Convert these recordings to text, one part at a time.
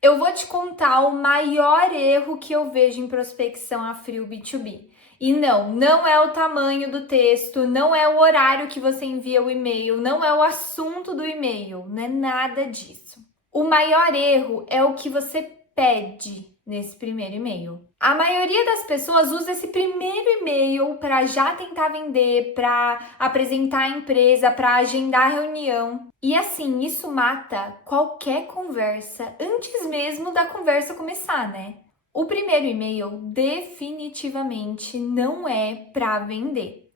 Eu vou te contar o maior erro que eu vejo em prospecção a frio B2B. E não é o tamanho do texto, não é o horário que você envia o e-mail, não é o assunto do e-mail, não é nada disso. O maior erro é o que você pede nesse primeiro e-mail. A maioria das pessoas usa esse primeiro e-mail para já tentar vender, para apresentar a empresa, para agendar a reunião. E assim, isso mata qualquer conversa antes mesmo da conversa começar, né? O primeiro e-mail definitivamente não é para vender.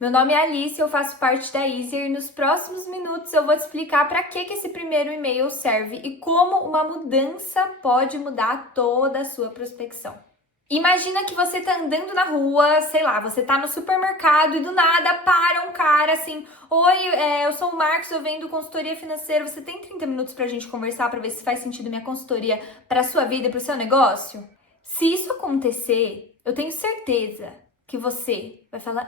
Meu nome é Alice, eu faço parte da Easier e nos próximos minutos eu vou te explicar para que esse primeiro e-mail serve e como uma mudança pode mudar toda a sua prospecção. Imagina que você tá andando na rua, sei lá, você tá no supermercado e do nada para um cara assim: Oi, eu sou o Marcos, eu vendo consultoria financeira, você tem 30 minutos pra gente conversar pra ver se faz sentido minha consultoria pra sua vida e pro seu negócio? Se isso acontecer, eu tenho certeza que você vai falar,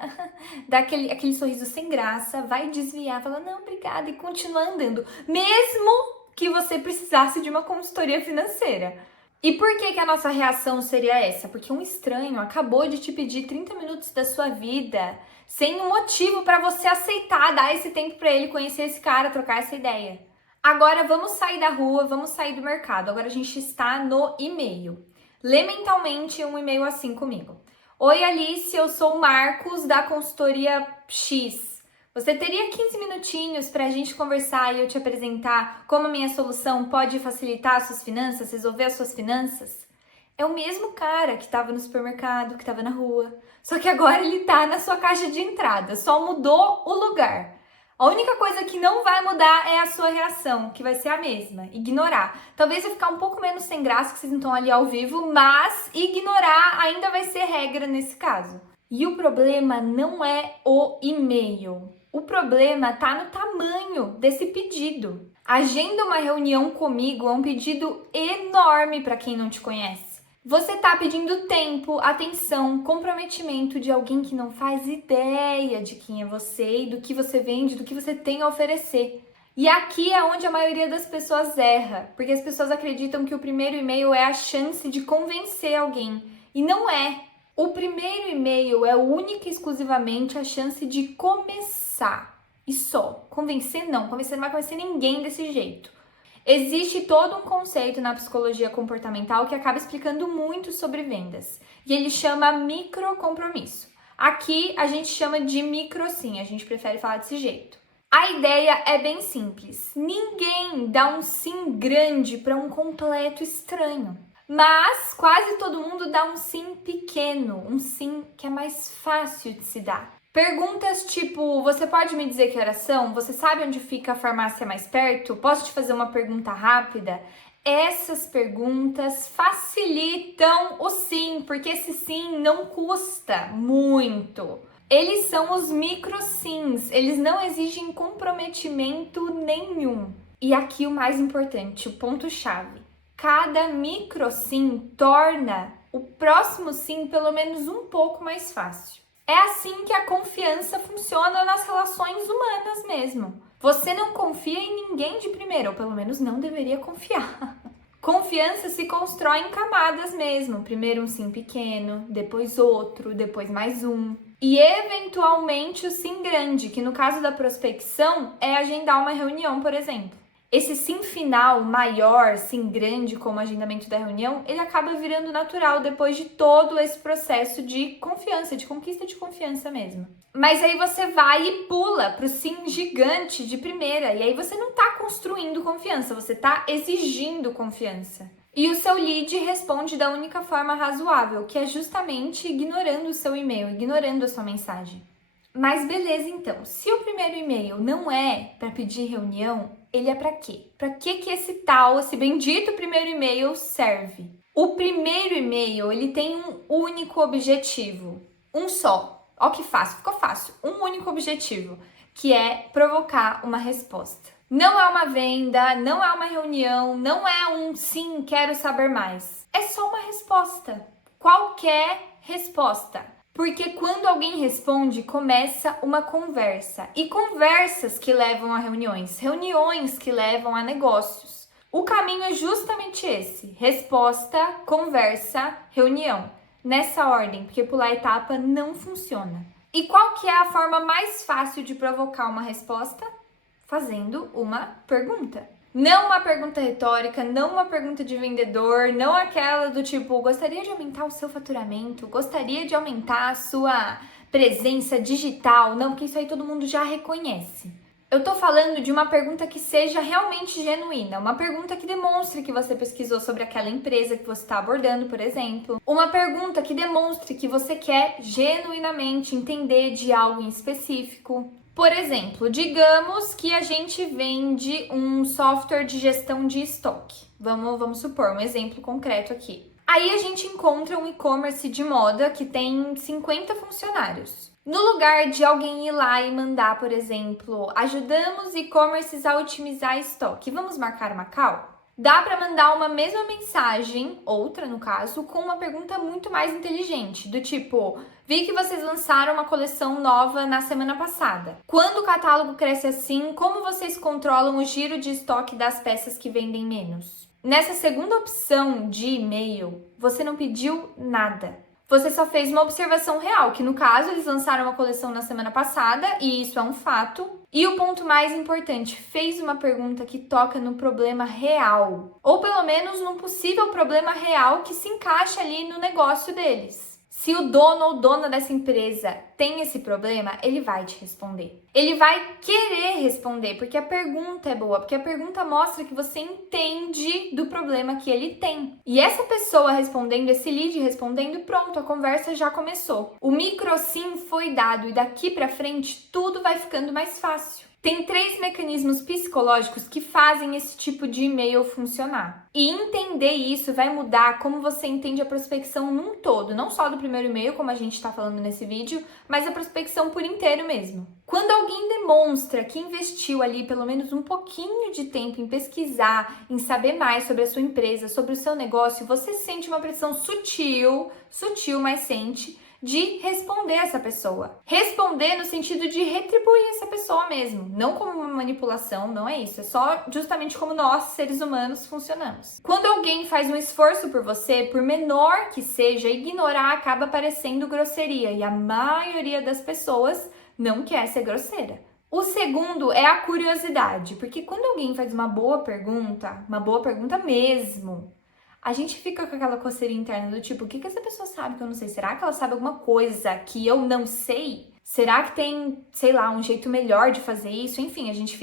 dar aquele sorriso sem graça, vai desviar, falar, não, obrigada, e continuar andando, mesmo que você precisasse de uma consultoria financeira. E por que a nossa reação seria essa? Porque um estranho acabou de te pedir 30 minutos da sua vida, sem um motivo para você aceitar, dar esse tempo para ele conhecer esse cara, trocar essa ideia. Agora vamos sair da rua, vamos sair do mercado. Agora a gente está no e-mail. Lê mentalmente um e-mail assim comigo. Oi, Alice, eu sou o Marcos da consultoria X. Você teria 15 minutinhos para a gente conversar e eu te apresentar como a minha solução pode facilitar as suas finanças, resolver as suas finanças? É o mesmo cara que estava no supermercado, que estava na rua. Só que agora ele está na sua caixa de entrada, só mudou o lugar. A única coisa que não vai mudar é a sua reação, que vai ser a mesma, ignorar. Talvez vai ficar um pouco menos sem graça que vocês não estão ali ao vivo, mas ignorar ainda vai ser regra nesse caso. E o problema não é o e-mail. O problema tá no tamanho desse pedido. Agenda uma reunião comigo é um pedido enorme para quem não te conhece. Você está pedindo tempo, atenção, comprometimento de alguém que não faz ideia de quem é você e do que você vende, do que você tem a oferecer. E aqui é onde a maioria das pessoas erra, porque as pessoas acreditam que o primeiro e-mail é a chance de convencer alguém. E não é. O primeiro e-mail é única e exclusivamente a chance de começar. E só. Convencer não. Convencer não vai convencer ninguém desse jeito. Existe todo um conceito na psicologia comportamental que acaba explicando muito sobre vendas. E ele chama microcompromisso. Aqui a gente chama de micro sim, a gente prefere falar desse jeito. A ideia é bem simples. Ninguém dá um sim grande para um completo estranho. Mas quase todo mundo dá um sim pequeno, um sim que é mais fácil de se dar. Perguntas tipo, você pode me dizer que horas são? Você sabe onde fica a farmácia mais perto? Posso te fazer uma pergunta rápida? Essas perguntas facilitam o sim, porque esse sim não custa muito. Eles são os micro sims, eles não exigem comprometimento nenhum. E aqui o mais importante, o ponto-chave. Cada micro sim torna o próximo sim pelo menos um pouco mais fácil. É assim que a confiança funciona nas relações humanas mesmo. Você não confia em ninguém de primeira, ou pelo menos não deveria confiar. Confiança se constrói em camadas mesmo. Primeiro um sim pequeno, depois outro, depois mais um. E eventualmente o sim grande, que no caso da prospecção é agendar uma reunião, por exemplo. Esse sim final maior, sim grande, como agendamento da reunião, ele acaba virando natural depois de todo esse processo de confiança, de conquista de confiança mesmo. Mas aí você vai e pula pro sim gigante de primeira, e aí você não tá construindo confiança, você tá exigindo confiança. E o seu lead responde da única forma razoável, que é justamente ignorando o seu e-mail, ignorando a sua mensagem. Mas beleza, então, se o primeiro e-mail não é para pedir reunião, ele é para quê? Para que esse bendito primeiro e-mail serve? O primeiro e-mail, ele tem um único objetivo, um só. Ó que fácil, ficou fácil. Um único objetivo, que é provocar uma resposta. Não é uma venda, não é uma reunião, não é um sim, quero saber mais. É só uma resposta. Qualquer resposta. Porque quando alguém responde, começa uma conversa. E conversas que levam a reuniões, reuniões que levam a negócios. O caminho é justamente esse: resposta, conversa, reunião. Nessa ordem, porque pular etapa não funciona. E qual que é a forma mais fácil de provocar uma resposta? Fazendo uma pergunta. Não uma pergunta retórica, não uma pergunta de vendedor, não aquela do tipo, gostaria de aumentar o seu faturamento, gostaria de aumentar a sua presença digital. Não, porque isso aí todo mundo já reconhece. Eu tô falando de uma pergunta que seja realmente genuína, uma pergunta que demonstre que você pesquisou sobre aquela empresa que você está abordando, por exemplo. Uma pergunta que demonstre que você quer genuinamente entender de algo em específico. Por exemplo, digamos que a gente vende um software de gestão de estoque. Vamos supor um exemplo concreto aqui. Aí a gente encontra um e-commerce de moda que tem 50 funcionários. No lugar de alguém ir lá e mandar, por exemplo, ajudamos e-commerces a otimizar estoque, vamos marcar uma call? Dá para mandar uma mesma mensagem, outra no caso, com uma pergunta muito mais inteligente, do tipo, vi que vocês lançaram uma coleção nova na semana passada. Quando o catálogo cresce assim, como vocês controlam o giro de estoque das peças que vendem menos? Nessa segunda opção de e-mail, você não pediu nada. Você só fez uma observação real, que no caso eles lançaram uma coleção na semana passada, e isso é um fato. E o ponto mais importante, fez uma pergunta que toca no problema real, ou pelo menos num possível problema real que se encaixa ali no negócio deles. Se o dono ou dona dessa empresa tem esse problema, ele vai te responder. Ele vai querer responder, porque a pergunta é boa, porque a pergunta mostra que você entende do problema que ele tem. E essa pessoa respondendo, esse lead respondendo, pronto, a conversa já começou. O micro sim foi dado e daqui pra frente tudo vai ficando mais fácil. Tem 3 mecanismos psicológicos que fazem esse tipo de e-mail funcionar. E entender isso vai mudar como você entende a prospecção num todo, não só do primeiro e-mail, como a gente está falando nesse vídeo, mas a prospecção por inteiro mesmo. Quando alguém demonstra que investiu ali pelo menos um pouquinho de tempo em pesquisar, em saber mais sobre a sua empresa, sobre o seu negócio, você sente uma pressão sutil, mas sente, de responder essa pessoa. Responder no sentido de retribuir essa pessoa mesmo, não como uma manipulação, não é isso, é só justamente como nós, seres humanos, funcionamos. Quando alguém faz um esforço por você, por menor que seja, ignorar acaba parecendo grosseria e a maioria das pessoas não quer ser grosseira. O segundo é a curiosidade, porque quando alguém faz uma boa pergunta mesmo, a gente fica com aquela coceirinha interna do tipo, o que essa pessoa sabe que eu não sei? Será que ela sabe alguma coisa que eu não sei? Será que tem, sei lá, um jeito melhor de fazer isso? Enfim, a gente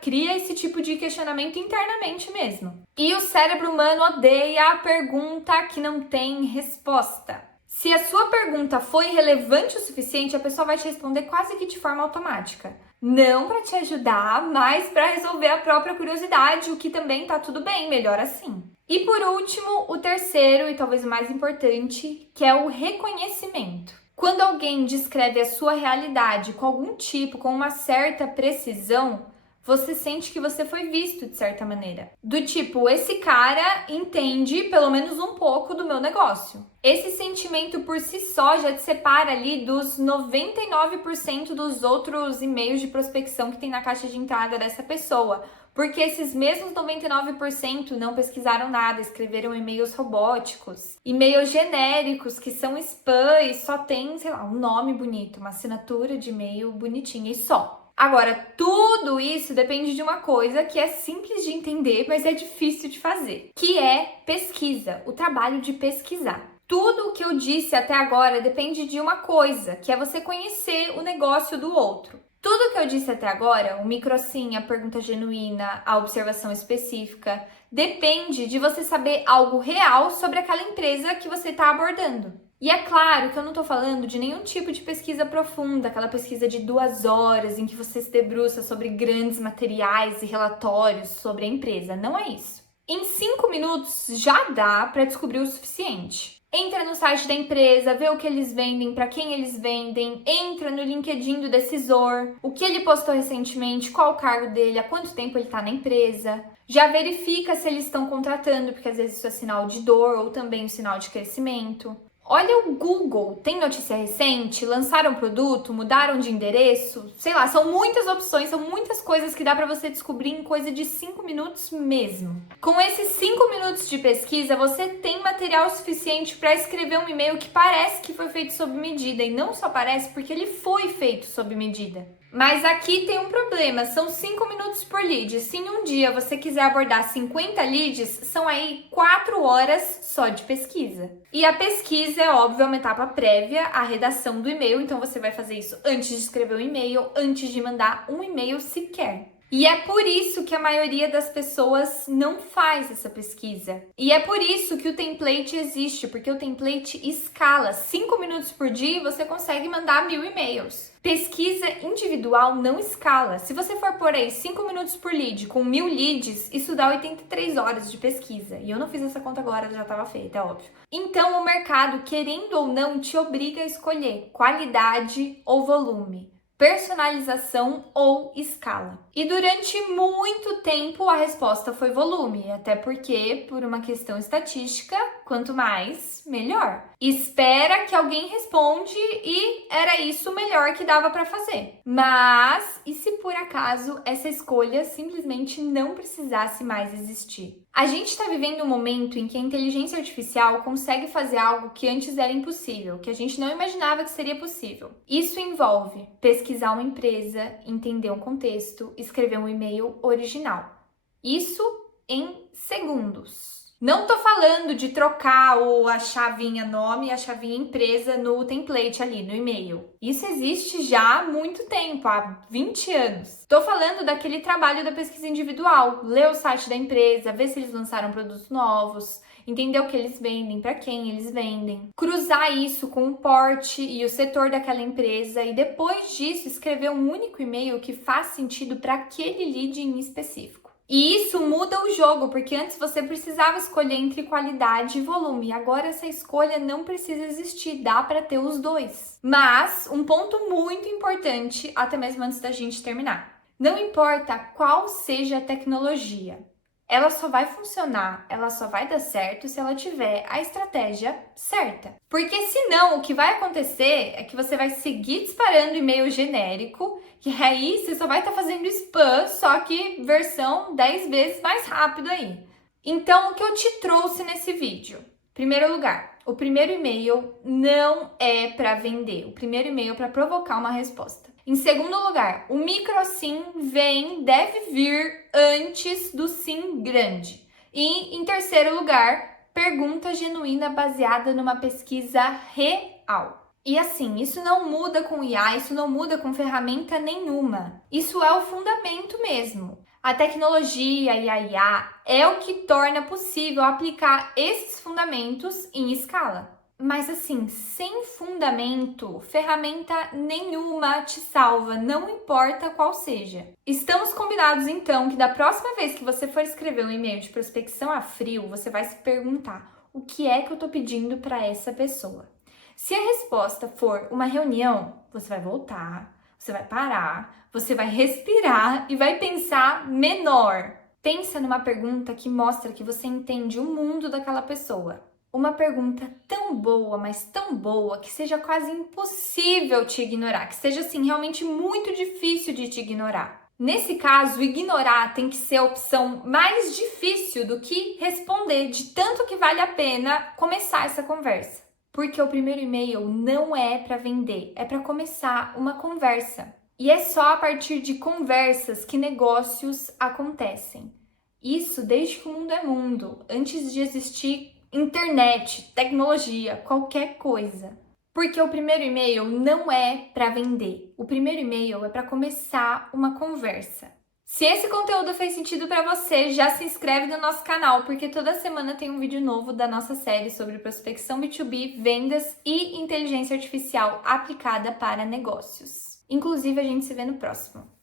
cria esse tipo de questionamento internamente mesmo. E o cérebro humano odeia a pergunta que não tem resposta. Se a sua pergunta foi relevante o suficiente, a pessoa vai te responder quase que de forma automática. Não para te ajudar, mas para resolver a própria curiosidade, o que também tá tudo bem, melhor assim. E por último, o terceiro e talvez o mais importante, que é o reconhecimento. Quando alguém descreve a sua realidade com algum tipo, com uma certa precisão, você sente que você foi visto de certa maneira. Do tipo, esse cara entende pelo menos um pouco do meu negócio. Esse sentimento por si só já te separa ali dos 99% dos outros e-mails de prospecção que tem na caixa de entrada dessa pessoa. Porque esses mesmos 99% não pesquisaram nada, escreveram e-mails robóticos, e-mails genéricos que são spam e só tem, sei lá, um nome bonito, uma assinatura de e-mail bonitinha e só. Agora, tudo isso depende de uma coisa que é simples de entender, mas é difícil de fazer, que é pesquisa, o trabalho de pesquisar. Tudo o que eu disse até agora depende de uma coisa, que é você conhecer o negócio do outro. Tudo que eu disse até agora, o micro sim, a pergunta genuína, a observação específica, depende de você saber algo real sobre aquela empresa que você está abordando. E é claro que eu não estou falando de nenhum tipo de pesquisa profunda, aquela pesquisa de 2 horas em que você se debruça sobre grandes materiais e relatórios sobre a empresa. Não é isso. Em 5 minutos já dá para descobrir o suficiente. Entra no site da empresa, vê o que eles vendem, para quem eles vendem, entra no LinkedIn do decisor, o que ele postou recentemente, qual o cargo dele, há quanto tempo ele está na empresa. Já verifica se eles estão contratando, porque às vezes isso é sinal de dor ou também um sinal de crescimento. Olha o Google, tem notícia recente, lançaram produto, mudaram de endereço, sei lá, são muitas opções, são muitas coisas que dá para você descobrir em coisa de 5 minutos mesmo. Com esses 5 minutos de pesquisa, você tem material suficiente para escrever um e-mail que parece que foi feito sob medida, e não só parece porque ele foi feito sob medida. Mas aqui tem um problema, são 5 minutos por lead. Se em um dia você quiser abordar 50 leads, são aí 4 horas só de pesquisa. E a pesquisa, é óbvio, é uma etapa prévia à redação do e-mail, então você vai fazer isso antes de escrever um e-mail, antes de mandar um e-mail sequer. E é por isso que a maioria das pessoas não faz essa pesquisa. E é por isso que o template existe, porque o template escala. 5 minutos por dia você consegue mandar 1000 e-mails. Pesquisa individual não escala. Se você for por aí 5 minutos por lead com 1000 leads, isso dá 83 horas de pesquisa. E eu não fiz essa conta agora, já estava feita, é óbvio. Então o mercado, querendo ou não, te obriga a escolher qualidade ou volume, personalização ou escala. E durante muito tempo a resposta foi volume, até porque, por uma questão estatística, quanto mais, melhor. Espera que alguém responde e era isso o melhor que dava para fazer. Mas, e se por acaso essa escolha simplesmente não precisasse mais existir? A gente está vivendo um momento em que a inteligência artificial consegue fazer algo que antes era impossível, que a gente não imaginava que seria possível. Isso envolve pesquisar uma empresa, entender um contexto, escrever um e-mail original. Isso em segundos. Não tô falando de trocar a chavinha nome e a chavinha empresa no template ali, no e-mail. Isso existe já há muito tempo, há 20 anos. Tô falando daquele trabalho da pesquisa individual, ler o site da empresa, ver se eles lançaram produtos novos, entender o que eles vendem, para quem eles vendem, cruzar isso com o porte e o setor daquela empresa e depois disso escrever um único e-mail que faz sentido para aquele lead em específico. E isso muda o jogo, porque antes você precisava escolher entre qualidade e volume. Agora essa escolha não precisa existir, dá para ter os dois. Mas um ponto muito importante, até mesmo antes da gente terminar. Não importa qual seja a tecnologia, ela só vai funcionar, ela só vai dar certo se ela tiver a estratégia certa. Porque senão o que vai acontecer é que você vai seguir disparando e-mail genérico, que aí você só vai estar fazendo spam, só que versão 10 vezes mais rápido aí. Então, o que eu te trouxe nesse vídeo? Primeiro lugar, o primeiro e-mail não é para vender, o primeiro e-mail é para provocar uma resposta. Em segundo lugar, o micro sim deve vir antes do sim grande. E em terceiro lugar, pergunta genuína baseada numa pesquisa real. E assim, isso não muda com IA, isso não muda com ferramenta nenhuma. Isso é o fundamento mesmo. A tecnologia e a IA é o que torna possível aplicar esses fundamentos em escala. Mas assim, sem fundamento, ferramenta nenhuma te salva, não importa qual seja. Estamos combinados então que da próxima vez que você for escrever um e-mail de prospecção a frio, você vai se perguntar: o que é que eu tô pedindo para essa pessoa? Se a resposta for uma reunião, você vai voltar, você vai parar, você vai respirar e vai pensar menor. Pensa numa pergunta que mostra que você entende o mundo daquela pessoa. Uma pergunta tão boa, mas tão boa, que seja quase impossível te ignorar, que seja assim realmente muito difícil de te ignorar. Nesse caso, ignorar tem que ser a opção mais difícil do que responder, de tanto que vale a pena começar essa conversa. Porque o primeiro e-mail não é para vender, é para começar uma conversa. E é só a partir de conversas que negócios acontecem. Isso desde que o mundo é mundo, antes de existir internet, tecnologia, qualquer coisa. Porque o primeiro e-mail não é para vender. O primeiro e-mail é para começar uma conversa. Se esse conteúdo fez sentido para você, já se inscreve no nosso canal, porque toda semana tem um vídeo novo da nossa série sobre prospecção B2B, vendas e inteligência artificial aplicada para negócios. Inclusive, a gente se vê no próximo.